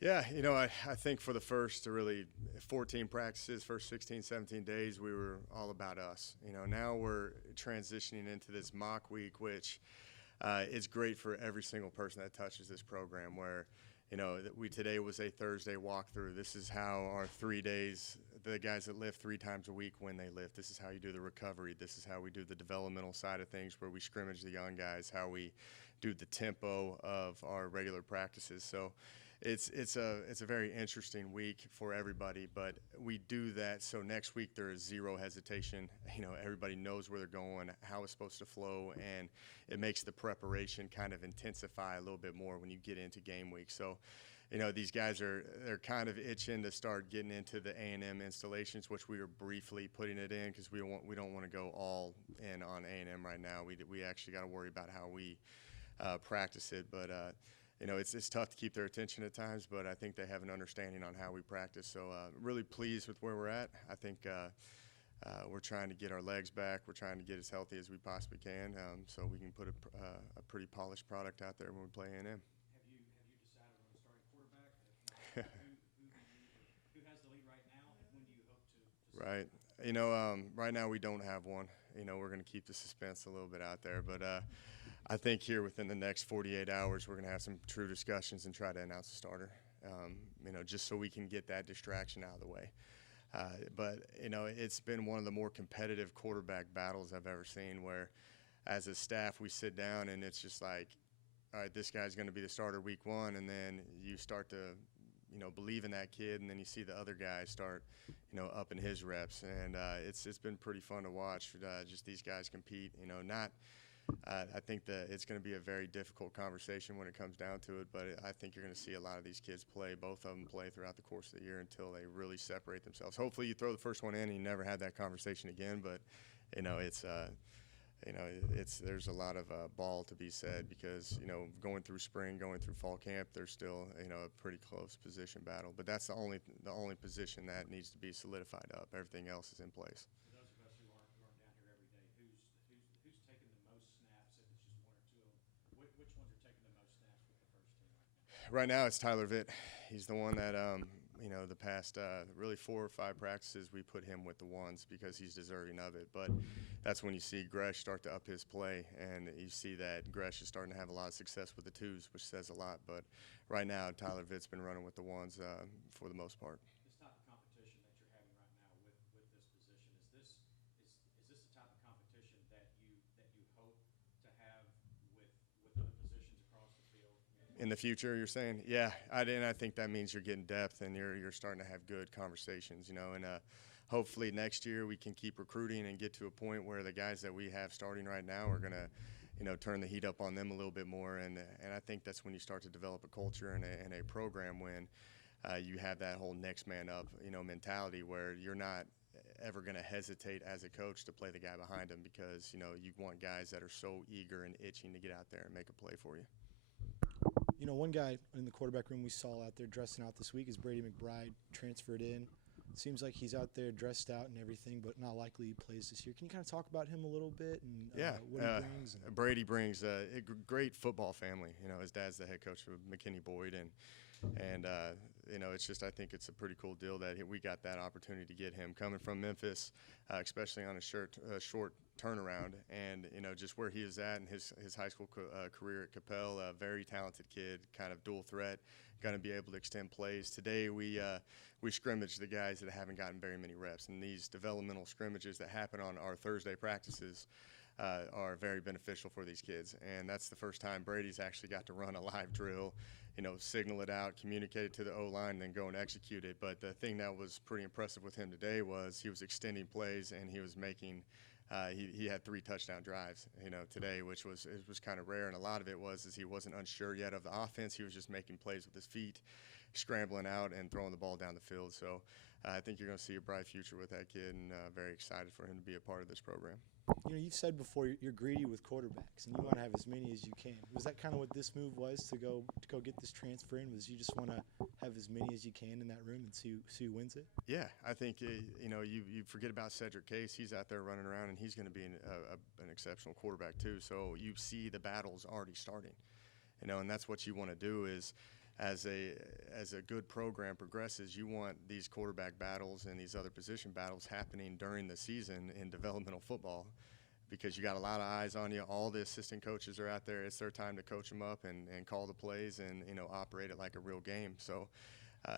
Yeah, I think for the first really 14 practices, first 16, 17 days, we were all about us. Now we're transitioning into this mock week, which is great for every single person that touches this program. Where, we today was a Thursday walkthrough. This is how our 3 days, the guys that lift 3 times a week when they lift, this is how you do the recovery. This is how we do the developmental side of things where we scrimmage the young guys, how we do the tempo of our regular practices. So it's a very interesting week for everybody, but we do that so next week there is zero hesitation. Everybody knows where they're going, how it's supposed to flow, and it makes the preparation kind of intensify a little bit more when you get into game week. So, these guys they're kind of itching to start getting into the A&M installations, which we are briefly putting it in because we don't want to go all in on A&M right now. We actually got to worry about how we practice it, but it's tough to keep their attention at times, but I think they have an understanding on how we practice. So really pleased with where we're at. I think we're trying to get our legs back. We're trying to get as healthy as we possibly can, so we can put a pretty polished product out there when we play A&M. Have you decided on a starting quarterback? If not, who has the lead right now, and when do you hope to Right. Right now we don't have one. We're going to keep the suspense a little bit out there, but I think here within the next 48 hours we're going to have some true discussions and try to announce a starter. Just so we can get that distraction out of the way. But it's been one of the more competitive quarterback battles I've ever seen, where as a staff we sit down and it's just like, all right, this guy's going to be the starter week one, and then you start to believe in that kid, and then you see the other guys start, upping his reps, and it's been pretty fun to watch. Just these guys compete. I think that it's going to be a very difficult conversation when it comes down to it, but I think you're going to see a lot of these kids play, both of them play throughout the course of the year until they really separate themselves. Hopefully, you throw the first one in and you never have that conversation again, but there's a lot of ball to be said because going through spring, going through fall camp, there's still a pretty close position battle. But that's the only position that needs to be solidified up. Everything else is in place. For those of us who aren't down here every day, who's taking the most snaps? If it's just one or two of them, which ones are taking the most snaps with the first team right now? Right now, it's Tyler Vitt. He's the one that the past really 4 or 5 practices we put him with the ones because he's deserving of it. But that's when you see Gresh start to up his play, and you see that Gresh is starting to have a lot of success with the twos, which says a lot. But right now, Tyler Vitt's been running with the ones for the most part. This type of competition that you're having right now with this position, is this the type of competition that you hope to have with other positions across the field? In the future, you're saying? Yeah, I think that means you're getting depth and you're starting to have good conversations, and hopefully next year we can keep recruiting and get to a point where the guys that we have starting right now are going to, turn the heat up on them a little bit more, and I think that's when you start to develop a culture and a program when you have that whole next man up, mentality where you're not ever going to hesitate as a coach to play the guy behind him because, you want guys that are so eager and itching to get out there and make a play for you. One guy in the quarterback room we saw out there dressing out this week is Brady McBride, transferred in. Seems like he's out there dressed out and everything, but not likely he plays this year. Can you kind of talk about him a little bit and what he brings? Brady brings a great football family. His dad's the head coach of McKinney Boyd, and it's just I think it's a pretty cool deal that we got that opportunity to get him coming from Memphis, especially on a short turnaround, and just where he is at in his high school career at Capel. A very talented kid, kind of dual threat, going to be able to extend plays. Today we scrimmaged the guys that haven't gotten very many reps, and these developmental scrimmages that happen on our Thursday practices are very beneficial for these kids. And that's the first time Brady's actually got to run a live drill, signal it out, communicate it to the O-line, and then go and execute it. But the thing that was pretty impressive with him today was he was extending plays and he was making he had 3 touchdown drives, today, which was kind of rare. And a lot of it was he wasn't unsure yet of the offense. He was just making plays with his feet, scrambling out and throwing the ball down the field. So I think you're going to see a bright future with that kid, and very excited for him to be a part of this program. You've said before you're greedy with quarterbacks, and you want to have as many as you can. Was that kind of what this move was to go get this transfer in? Was you just want to have as many as you can in that room and see who wins it? Yeah, I think you forget about Cedric Case. He's out there running around, and he's going to be an exceptional quarterback too. So you see the battles already starting, and that's what you want to do is as a good program progresses, you want these quarterback battles and these other position battles happening during the season in developmental football, because you got a lot of eyes on you. All the assistant coaches are out there. It's their time to coach them up and call the plays and, operate it like a real game. So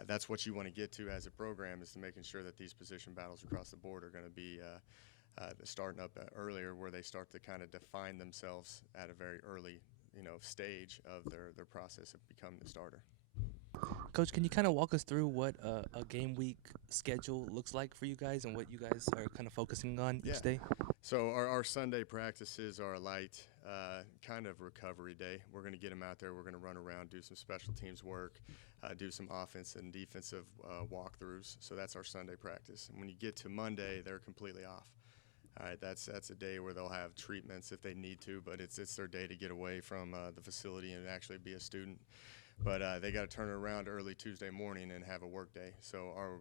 that's what you want to get to as a program, is to making sure that these position battles across the board are going to be starting up earlier, where they start to kind of define themselves at a very early stage of their process of becoming the starter. Coach, can you kind of walk us through what a game week schedule looks like for you guys and what you guys are kind of focusing on each day? So our Sunday practices are a light kind of recovery day. We're going to get them out there. We're going to run around, do some special teams work, do some offense and defensive walkthroughs. So that's our Sunday practice. And when you get to Monday, they're completely off. All right, that's a day where they'll have treatments if they need to, but it's their day to get away from the facility and actually be a student. But they got to turn it around early Tuesday morning and have a work day. So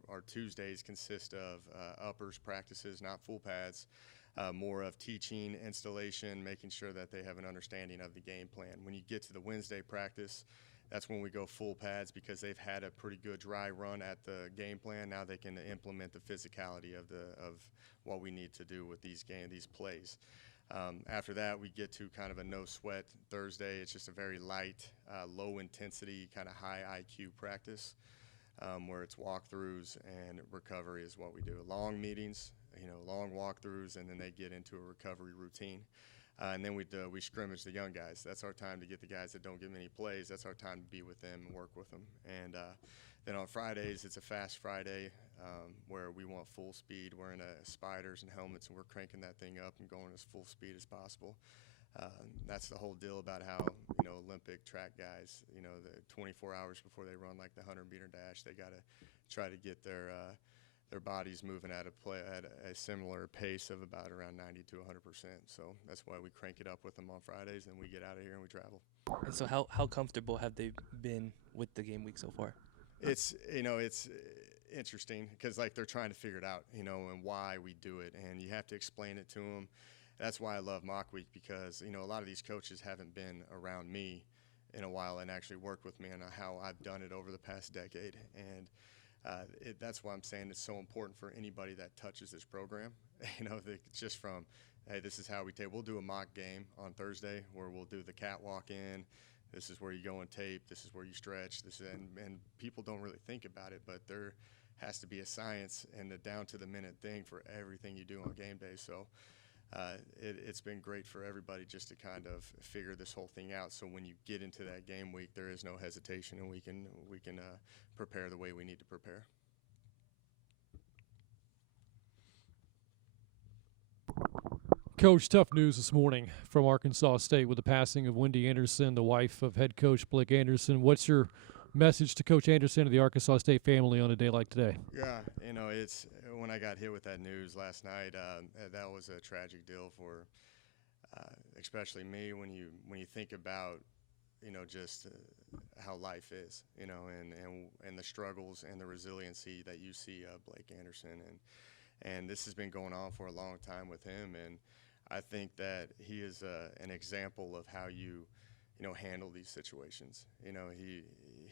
our Tuesdays consist of uppers practices, not full pads, more of teaching, installation, making sure that they have an understanding of the game plan. When you get to the Wednesday practice, that's when we go full pads, because they've had a pretty good dry run at the game plan. Now they can implement the physicality of what we need to do with these plays. After that, we get to kind of a no-sweat Thursday. It's just a very light, low-intensity, kind of high IQ practice, where it's walkthroughs and recovery is what we do. Long meetings, long walkthroughs, and then they get into a recovery routine. And then we scrimmage the young guys. That's our time to get the guys that don't get many plays. That's our time to be with them and work with them. And then on Fridays, it's a fast Friday, where we want full speed. We're in spiders and helmets, and we're cranking that thing up and going as full speed as possible. That's the whole deal about how Olympic track guys, the 24 hours before they run like the 100-meter dash, they got to try to get their bodies moving at a similar pace of about around 90 to 100%. So that's why we crank it up with them on Fridays, and we get out of here and we travel. And so how comfortable have they been with the game week so far? It's interesting, because like they're trying to figure it out, and why we do it, and you have to explain it to them. That's why I love mock week, because a lot of these coaches haven't been around me in a while and actually worked with me on how I've done it over the past decade. And that's why I'm saying it's so important for anybody that touches this program. Just from, hey, this is how we take. We'll do a mock game on Thursday where we'll do the catwalk in. This is where you go and tape. This is where you stretch. And people don't really think about it, but there has to be a science and a down-to-the-minute thing for everything you do on game day. So it's been great for everybody just to kind of figure this whole thing out. So when you get into that game week, there is no hesitation, and we can prepare the way we need to prepare. Coach, tough news this morning from Arkansas State with the passing of Wendy Anderson, the wife of head coach Blake Anderson. What's your message to Coach Anderson and the Arkansas State family on a day like today? Yeah, it's when I got hit with that news last night, that was a tragic deal for especially me, when you think about just how life is, and the struggles and the resiliency that you see Blake Anderson, and this has been going on for a long time with him, and I think that he is an example of how you handle these situations.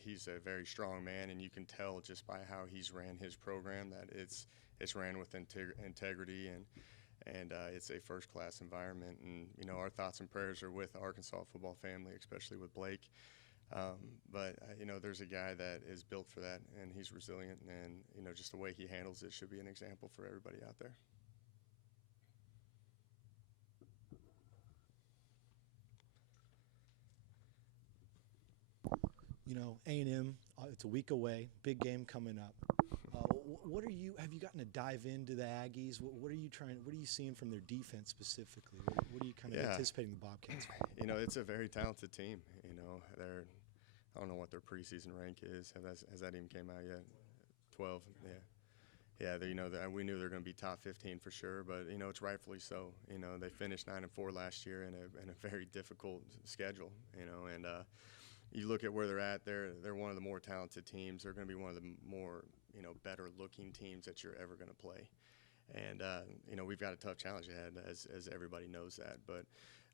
He's a very strong man, and you can tell just by how he's ran his program that it's ran with integrity, and it's a first-class environment. And our thoughts and prayers are with the Arkansas football family, especially with Blake. But there's a guy that is built for that, and he's resilient, and just the way he handles it should be an example for everybody out there. A&M, it's a week away, big game coming up. Have you gotten to dive into the Aggies? What are you seeing from their defense specifically? What are you kind of anticipating the Bobcats? It's a very talented team. I don't know what their preseason rank is. Has that even came out yet? 12. Yeah. We knew they were going to be top 15 for sure, but it's rightfully so. They finished 9-4 last year in a very difficult schedule. And you look at where they're at. They're one of the more talented teams. They're going to be one of the more better looking teams that you're ever going to play. And we've got a tough challenge ahead, as everybody knows that. But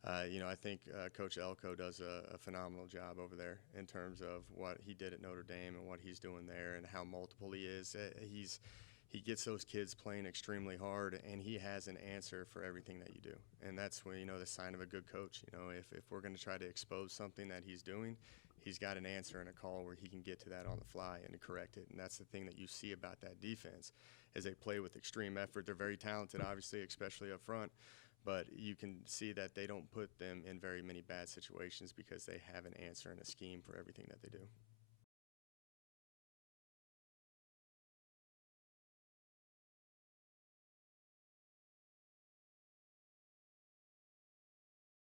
I think Coach Elko does a phenomenal job over there in terms of what he did at Notre Dame and what he's doing there and how multiple he is. He gets those kids playing extremely hard, and he has an answer for everything that you do. And that's when, the sign of a good coach. If we're going to try to expose something that he's doing, he's got an answer and a call where he can get to that on the fly and correct it. And that's the thing that you see about that defense is they play with extreme effort. They're very talented, obviously, especially up front. But you can see that they don't put them in very many bad situations because they have an answer and a scheme for everything that they do.